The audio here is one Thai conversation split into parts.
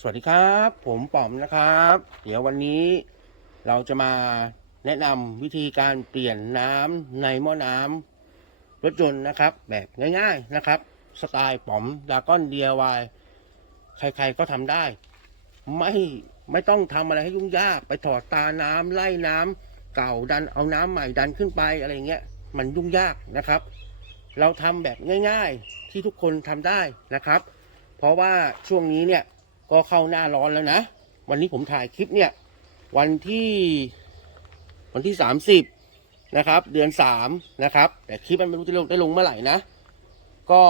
สวัสดีครับ ผมป๋อมนะครับ เดี๋ยววันนี้เราจะมาแนะนำวิธีการเปลี่ยนน้ำในหม้อน้ำรถยนต์นะครับ แบบง่าย ๆนะครับ สไตล์ป๋อมดาก้อน DIY ใครๆก็ทำได้ ไม่ไม่ต้องทำอะไรให้ยุ่งยาก ไปถอดตาน้ำไล่น้ำเก่าดันเอาน้ำใหม่ดันขึ้นไปอะไรเงี้ยมันยุ่งยากนะครับ เราทำแบบง่าย ๆที่ทุกคนทำได้นะครับ เพราะว่าช่วงนี้เนี่ย ก็เข้าหน้าร้อนแล้วนะ วันนี้ผมถ่ายคลิปเนี่ย วันที่วันที่สามสิบนะครับ เดือนสามนะครับ แต่คลิปมันไม่รู้จะลงได้ลงเมื่อไหร่นะ ก็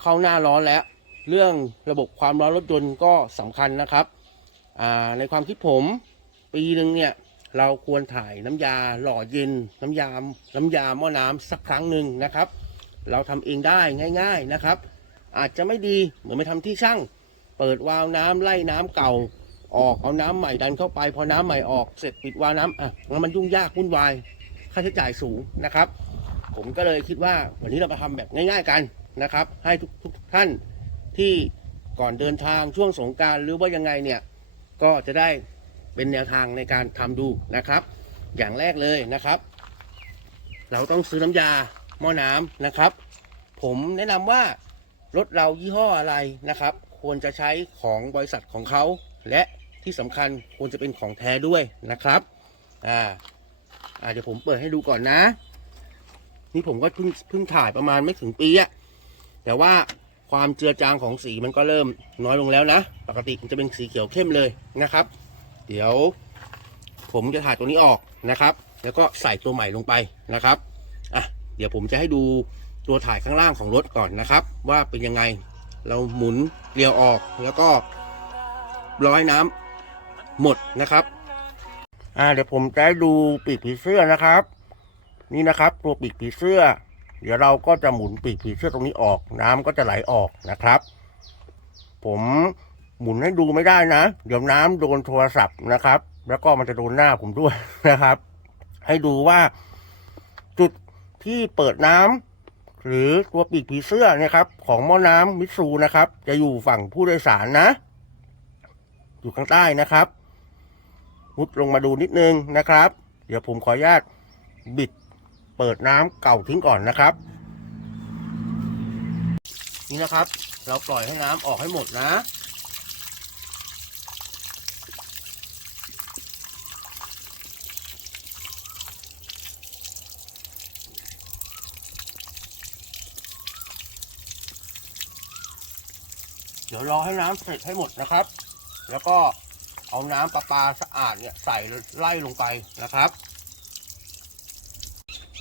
เข้าหน้าร้อนแล้ว เรื่องระบบความร้อนรถยนต์ก็สำคัญนะครับในความคิดผมปีหนึ่งเนี่ยเราควรถ่ายน้ำยาหล่อเย็น น้ำยาน้ำยาหม้อน้ำสักครั้งหนึ่งนะครับ เราทำเองได้ง่าย ๆนะครับ อาจจะไม่ดีเหมือนไปทำที่ช่าง เปิดวาล์วน้ำไล่น้ำเก่าออกเอาน้ำใหม่ดันเข้าไปพอน้ำใหม่ออกเสร็จปิดวาล์วน้ำอะงั้นมันยุ่งยากวุ่นวายค่าใช้จ่ายสูงนะครับ ผมก็เลยคิดว่าวันนี้เรามาทำแบบง่าย ๆกันนะครับ ให้ทุกทุกท่านที่ก่อนเดินทางช่วงสงการหรือว่ายังไงเนี่ยก็จะได้เป็นแนวทางในการทำดูนะครับ อย่างแรกเลยนะครับ เราต้องซื้อน้ำยาหม้อน้ำนะครับ ผมแนะนำว่ารถเรายี่ห้ออะไรนะครับ ควรจะใช้ของบริษัทของเขา และที่สำคัญควรจะเป็นของแท้ด้วยนะครับอ่าอ่าเดี๋ยวผมเปิดให้ดูก่อนนะ นี่ผมก็เพิ่งเพิ่งถ่ายประมาณไม่ถึงปีอะแต่ว่าความเจือจางของสีมันก็เริ่มน้อยลงแล้วนะ ปกติมันจะเป็นสีเขียวเข้มเลยนะครับ เดี๋ยวผมจะถ่ายตัวนี้ออกนะครับ แล้วก็ใส่ตัวใหม่ลงไปนะครับอะเดี๋ยวผมจะให้ดูตัวถ่ายข้างล่างของรถก่อนนะครับ ว่าเป็นยังไงเราหมุน เกลียวออกแล้วก็ร้อยน้ำหมดนะครับ อ่าเดี๋ยวผมจะดูปีกผีเสื้อนะครับ นี่นะครับตัวปีกผีเสื้อ เดี๋ยวเราก็จะหมุนปีกผีเสื้อตรงนี้ออก น้ำก็จะไหลออกนะครับ ผมหมุนให้ดูไม่ได้นะ เดี๋ยวน้ำโดนโทรศัพท์นะครับ แล้วก็มันจะโดนหน้าผมด้วยนะครับ ให้ดูว่า จุดที่เปิดน้ำ หรือตัวปีกผีเสื้อนะครับ ของหม้อน้ำมิตซูนะครับ จะอยู่ฝั่งผู้โดยสารนะ อยู่ข้างใต้นะครับมุดลงมาดูนิดนึงนะครับ เดี๋ยวผมขออนุญาตบิดเปิดน้ำเก่าทิ้งก่อนนะครับ นี่นะครับ เราปล่อยให้น้ำออกให้หมดนะ เดี๋ยวรอให้น้ำเสร็จให้หมดนะครับ แล้วก็เอาน้ำประปาสะอาดเนี่ยใส่ไล่ลงไปนะครับ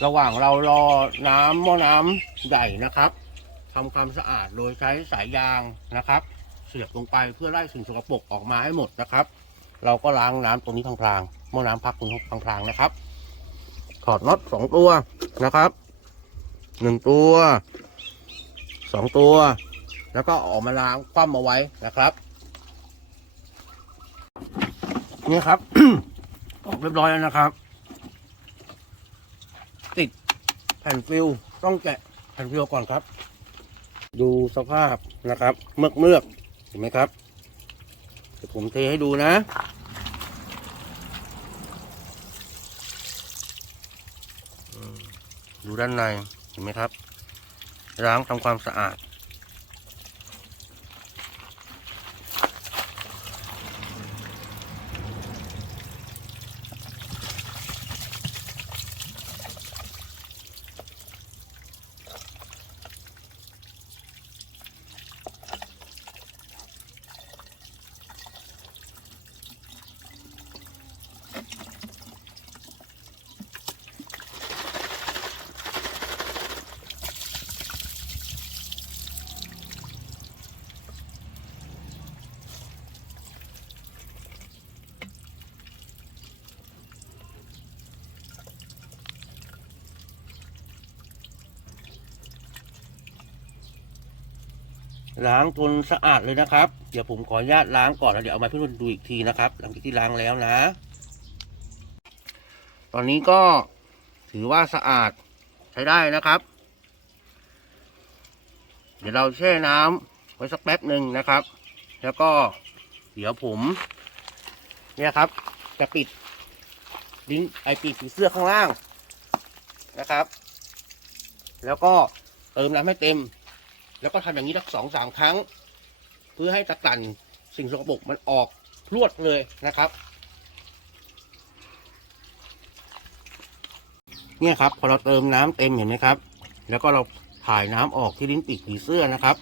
ระหว่างเรารอน้ำหม้อน้ำใหญ่นะครับทำความสะอาดโดยใช้สายยางนะครับ เสียบลงไปเพื่อไล่สิ่งสกปรกออกมาให้หมดนะครับ เราก็ล้างน้ำตรงนี้พลางๆหม้อน้ำพักตรงนี้พลางๆนะครับ ถอดน็อตสองตัวนะครับหนึ่งตัวสองตัว แล้วก็ออกมาล้างคว่ำเอาไว้นะครับนี่ครับ ออกเรียบร้อยแล้วนะครับ ติดแผ่นฟิลต้องแกะแผ่นฟิลก่อนครับ ดูสภาพนะครับ เมือกเมือกเห็นไหมครับเดี๋ยวผมเทให้ดูนะดูด้านในเห็นไหมครับ ล้างทำความสะอาด ล้างจนสะอาดเลยนะครับ เดี๋ยวผมขออนุญาตล้างก่อนแล้วเดี๋ยวเอามาเพื่อนๆดูอีกทีนะครับ หลังจากที่ล้างแล้วนะ ตอนนี้ก็ถือว่าสะอาดใช้ได้นะครับ เดี๋ยวเราแช่น้ำไว้สักแป๊บหนึ่งนะครับ แล้วก็เดี๋ยวผม เนี่ยครับ จะปิดลิ้นไอปิดผีเสื้อข้างล่างนะครับ แล้วก็เติมน้ำให้เต็ม แล้วก็ทำอย่างนี้สักสองสามครั้ง เพื่อให้ตะกั่นสิ่งสกปรกมันออกพรวดเลยนะครับ เนี่ยครับ พอเราเติมน้ำเต็มเห็นไหมครับ แล้วก็เราถ่ายน้ำออกที่ลิ้นปีกผีเสื้อนะครับ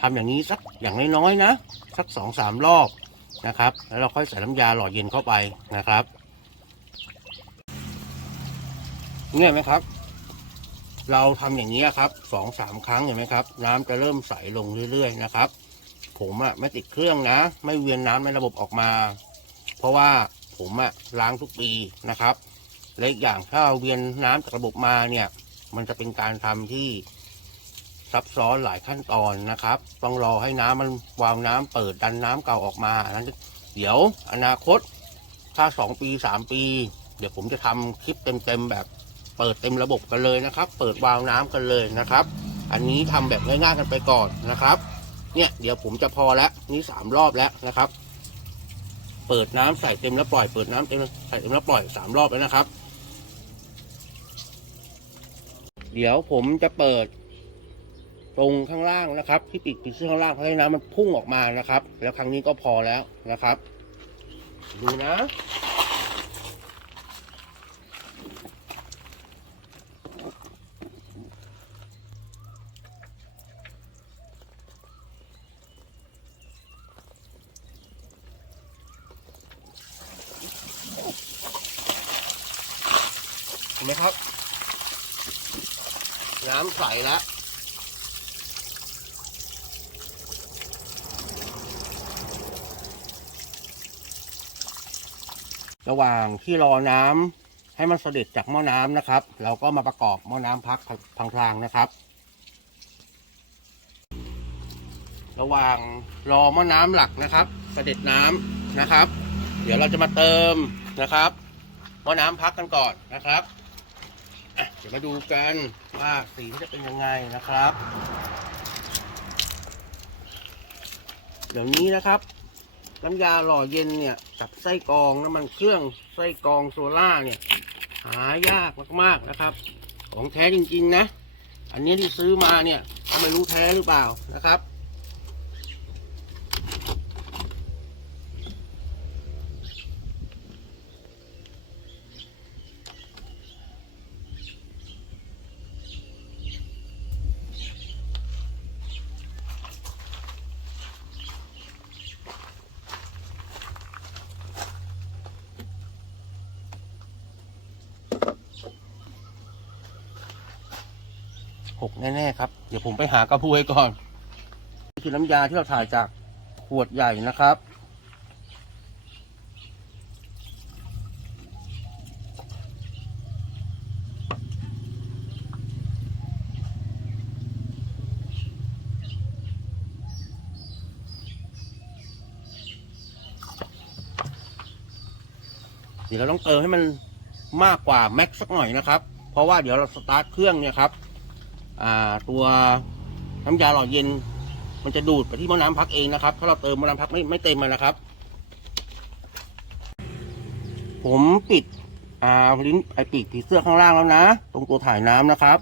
ทำอย่างนี้สักอย่างน้อยๆนะสักสองสามรอบนะครับ แล้วเราค่อยใส่น้ำยาหล่อเย็นเข้าไปนะครับเนี่ยไหมครับ เราทำอย่างนี้ครับสองสามครั้งเห็นไหมครับ น้ำจะเริ่มใสลงเรื่อยๆนะครับผมอะไม่ติดเครื่องนะ ไม่เวียนน้ำในระบบออกมา เพราะว่าผมอะล้างทุกปีนะครับ และอีกอย่างถ้าเราเวียนน้ำจากระบบมาเนี่ย มันจะเป็นการทำที่ซับซ้อนหลายขั้นตอนนะครับ ต้องรอให้น้ำมันวาวน้ำเปิดดันน้ำเก่าออกมาอันนั้นเดี๋ยวอนาคต ถ้าสองปีสามปี เดี๋ยวผมจะทำคลิปเต็มๆแบบ เปิดเต็มระบบกันเลยนะครับ เปิดวาล์วน้ำกันเลยนะครับ อันนี้ทำแบบง่ายๆกันไปก่อนนะครับ เนี่ยเดี๋ยวผมจะพอแล้วนี่สามรอบแล้วนะครับ เปิดน้ำใส่เต็มแล้วปล่อย เปิดน้ำเต็มใส่เต็มแล้วปล่อยสามรอบแล้วนะครับ เดี๋ยวผมจะเปิดตรงข้างล่างนะครับ ที่ปิดปิดเสื้อข้างล่างเพื่อให้น้ำมันพุ่งออกมานะครับ แล้วครั้งนี้ก็พอแล้วนะครับ ดูนะ ไหมครับ น้ำใสแล้วระหว่างที่รอน้ำให้มันเสด็จจากหม้อน้ำนะครับ เราก็มาประกอบหม้อน้ำพักพลางๆนะครับ ระหว่างรอหม้อน้ำหลักนะครับ เสด็จน้ำนะครับ เดี๋ยวเราจะมาเติมนะครับหม้อน้ำพักกันก่อนนะครับ เดี๋ยวมาดูกันว่าสีจะเป็นยังไงนะครับเดี๋ยวนี้นะครับ น้ำยาหล่อเย็นเนี่ยกับไส้กรองน้ำมันเครื่องไส้กรองโซล่าเนี่ยหายากมากๆนะครับ ของแท้จริงๆนะ อันนี้ที่ซื้อมาเนี่ยก็ไม่รู้แท้หรือเปล่านะครับ หกแน่ๆครับ เดี๋ยวผมไปหากระพุ้ยก่อนนี่คือน้ำยาที่เราถ่ายจากขวดใหญ่นะครับ เดี๋ยวเราต้องเติมให้มันมากกว่าแม็กซ์สักหน่อยนะครับ เพราะว่าเดี๋ยวเราสตาร์ทเครื่องเนี่ยครับ ตัวน้ำยาหล่อเย็น มันจะดูดไปที่หม้อน้ำพักเองนะครับ ถ้าเราเติมหม้อน้ำพักไม่ไม่เต็มมันนะครับ ผมปิดอ่าลิ้นไอปีกผีเสื้อข้างล่างแล้วนะ ตรงตัวถ่ายน้ำนะครับ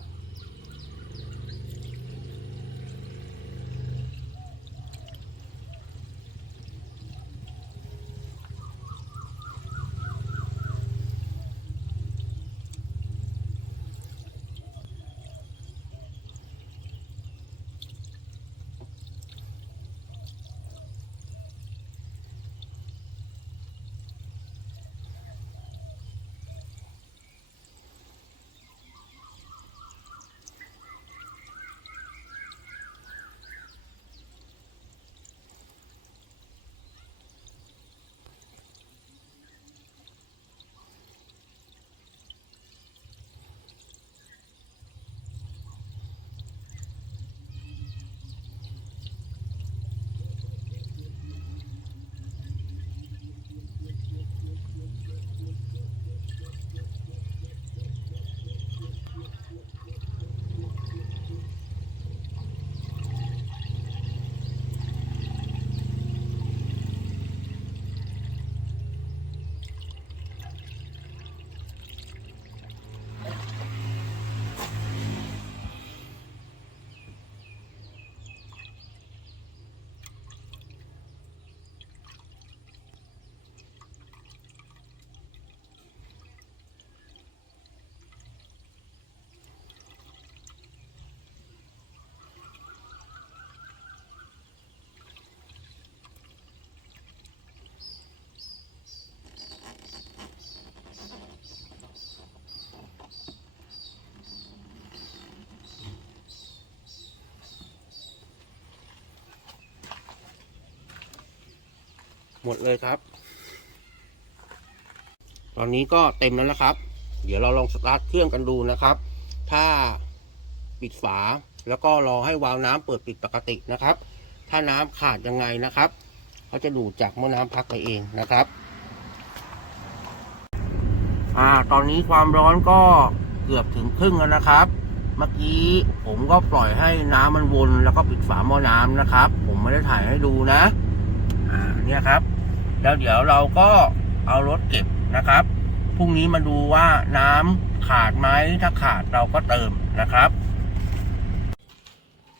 หมดเลยครับ ตอนนี้ก็เต็มแล้วนะครับ เดี๋ยวเราลองสตาร์ทเครื่องกันดูนะครับ ถ้าปิดฝาแล้วก็รอให้วาล์วน้ำเปิดปิดปกตินะครับ ถ้าน้ำขาดยังไงนะครับเขาจะดูดจากม้อน้ำพักไปเองนะครับอ่าตอนนี้ความร้อนก็เกือบถึงครึ่งแล้วนะครับ เมื่อกี้ผมก็ปล่อยให้น้ำมันวนแล้วก็ปิดฝาหม้อน้ำนะครับ ผมไม่ได้ถ่ายให้ดูนะ อ่าเนี่ยครับ แล้วเดี๋ยวเราก็เอารถเก็บนะครับ พรุ่งนี้มาดูว่าน้ำขาดไหมถ้าขาดเราก็เติมนะครับ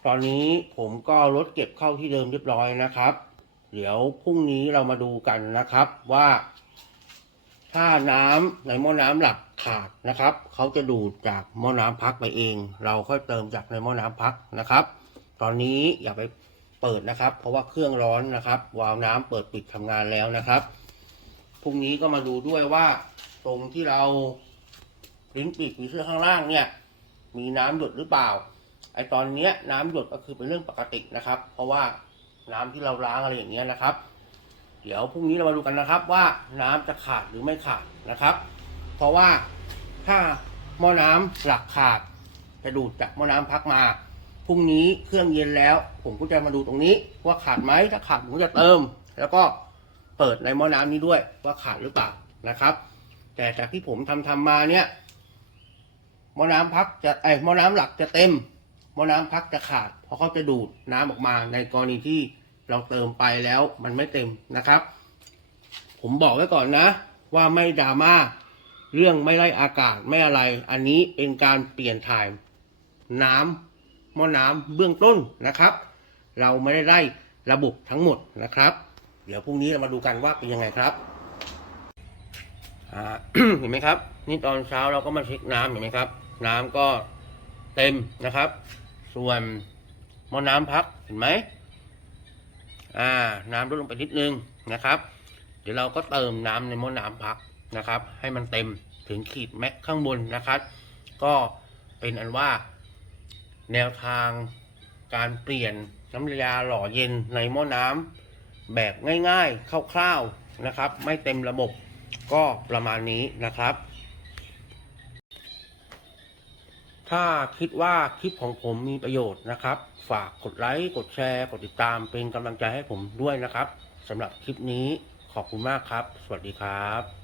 ตอนนี้ผมก็รถเก็บเข้าที่เดิมเรียบร้อยนะครับ เดี๋ยวพรุ่งนี้เรามาดูกันนะครับว่า ถ้าน้ำในหม้อน้ำหลักขาดนะครับ เขาจะดูดจากหม้อน้ำพักไปเอง เราค่อยเติมจากในหม้อน้ำพักนะครับ ตอนนี้อย่าไป เปิดนะครับ เพราะว่าเครื่องร้อนนะครับ วาล์วน้ำเปิดปิดทำงานแล้วนะครับพรุ่งนี้ก็มาดูด้วยว่า ตรงที่เราลิ้นปีกผีเสื้อข้างล่างเนี่ย มีน้ำหยดหรือเปล่า ไอตอนเนี้ยน้ำหยดก็คือเป็นเรื่องปกตินะครับ เพราะว่าน้ำที่เราล้างอะไรอย่างเงี้ยนะครับ เดี๋ยวพรุ่งนี้เรามาดูกันนะครับว่าน้ำจะขาดหรือไม่ขาดนะครับ เพราะว่าถ้าหม้อน้ำหลักขาดจะดูดจากหม้อน้ำพักมา พรุ่งนี้เครื่องเย็นแล้ว ผมก็จะมาดูตรงนี้ ว่าขาดไหมถ้าขาดผมก็จะเติม แล้วก็เปิดในหม้อน้ำนี้ด้วย ว่าขาดหรือเปล่านะครับ แต่จากที่ผมทำทำมาเนี่ยหม้อน้ำพักจะไอหม้อน้ำหลักจะเต็มหม้อน้ำพักจะขาดเพราะเขาจะดูดน้ำออกมาในกรณีที่เราเติมไปแล้วมันไม่เต็มนะครับ ผมบอกไว้ก่อนนะ ว่าไม่ดราม่าเรื่องไม่ไล่อากาศไม่อะไร อันนี้เป็นการเปลี่ยนถ่ายน้ำ หม้อน้ำเบื้องต้นนะครับ เราไม่ได้ไล่ระบบทั้งหมดนะครับ เดี๋ยวพรุ่งนี้เรามาดูกันว่าเป็นยังไงครับเห็นไหมครับ นี่ตอนเช้าเราก็มาเช็คน้ำเห็นไหมครับ น้ำก็เต็มนะครับ ส่วนหม้อน้ำพักเห็นไหมอ่า น้ำลดลงไปนิดนึงนะครับ เดี๋ยวเราก็เติมน้ำในหม้อน้ำพักนะครับ ให้มันเต็มถึงขีดแม็กข้างบนนะครับ ก็เป็นอันว่า แนวทางการเปลี่ยนน้ำยาหล่อเย็นในหม้อน้ำแบบง่ายๆคร่าวๆนะครับ ไม่เต็มระบบก็ประมาณนี้นะครับ ถ้าคิดว่าคลิปของผมมีประโยชน์นะครับ ฝากกดไลค์ กดแชร์ กดติดตามเป็นกำลังใจให้ผมด้วยนะครับสำหรับคลิปนี้ขอบคุณมากครับ สวัสดีครับ